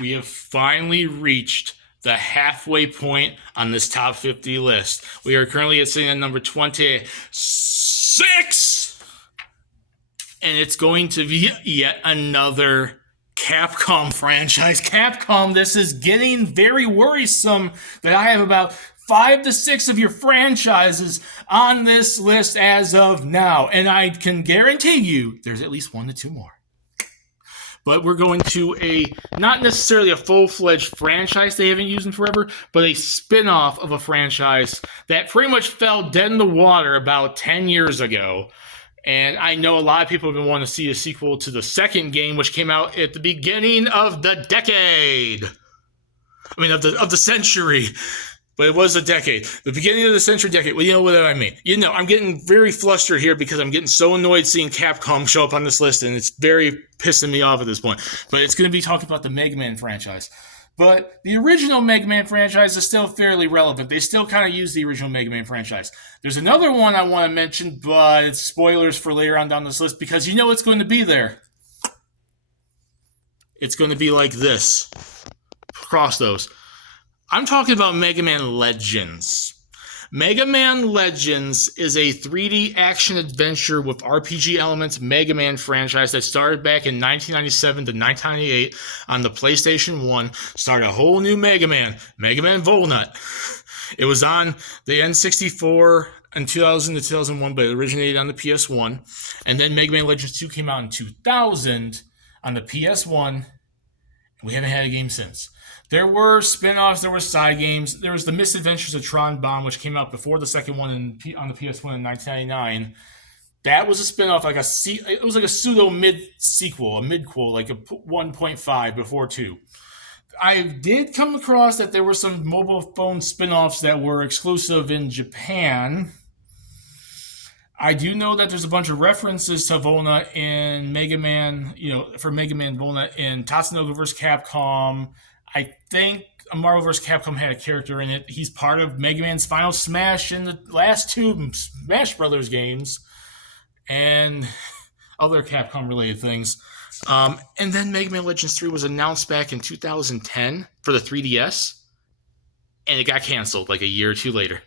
we have finally reached the halfway point on this top 50 list. We are currently sitting at number 26, and it's going to be yet another Capcom franchise. Capcom, this is getting very worrisome that I have about 5 to 6 of your franchises on this list as of now, and I can guarantee you there's at least 1 to 2 more. But we're going to not necessarily a full-fledged franchise they haven't used in forever, but a spin-off of a franchise that pretty much fell dead in the water about 10 years ago. And I know a lot of people have been wanting to see a sequel to the second game, which came out at the beginning of the decade. I mean, of the century. But it was a decade. The beginning of the century decade. Well, you know what I mean. You know, I'm getting very flustered here because I'm getting so annoyed seeing Capcom show up on this list, and it's very pissing me off at this point. But it's going to be talking about the Mega Man franchise. But the original Mega Man franchise is still fairly relevant. They still kind of use the original Mega Man franchise. There's another one I want to mention, but it's spoilers for later on down this list because you know it's going to be there. It's going to be like this. Across those. I'm talking about Mega Man Legends. Mega Man Legends is a 3D action adventure with RPG elements Mega Man franchise that started back in 1997 to 1998 on the PlayStation 1. Started a whole new Mega Man Volnut. It was on the N64 in 2000 to 2001, but it originated on the PS1. And then Mega Man Legends 2 came out in 2000 on the PS1. And we haven't had a game since. There were spin-offs, there were side games. There was The Misadventures of Tron Bonne, which came out before the second one on the PS1 in 1999. That was a spin-off, it was like a pseudo mid-sequel, a mid-quel, like a 1.5 before 2. I did come across that there were some mobile phone spin-offs that were exclusive in Japan. I do know that there's a bunch of references to Volnut in Mega Man, for Mega Man Volnut in Tatsunoko vs. Capcom. I think Marvel vs. Capcom had a character in it. He's part of Mega Man's Final Smash in the last 2 Smash Brothers games and other Capcom-related things. And then Mega Man Legends 3 was announced back in 2010 for the 3DS, and it got canceled like a year or 2 later.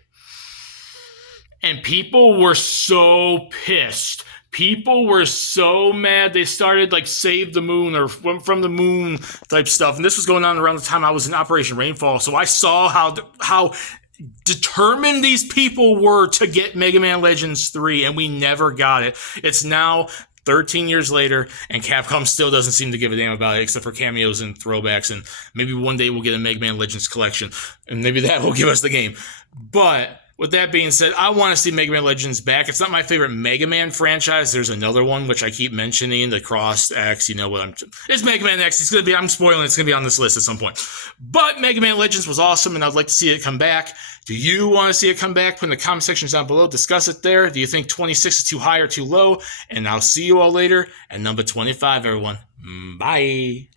And people were so pissed. People were so mad. They started like Save the Moon or From the Moon type stuff. And this was going on around the time I was in Operation Rainfall. So I saw how determined these people were to get Mega Man Legends 3, and we never got it. It's now 13 years later, and Capcom still doesn't seem to give a damn about it, except for cameos and throwbacks. And maybe one day we'll get a Mega Man Legends collection, and maybe that will give us the game. But with that being said, I want to see Mega Man Legends back. It's not my favorite Mega Man franchise. There's another one which I keep mentioning, the Cross X. You know what it's Mega Man X. I'm spoiling. It's gonna be on this list at some point. But Mega Man Legends was awesome, and I'd like to see it come back. Do you want to see it come back? Put in the comment sections down below. Discuss it there. Do you think 26 is too high or too low? And I'll see you all later at number 25, everyone. Bye.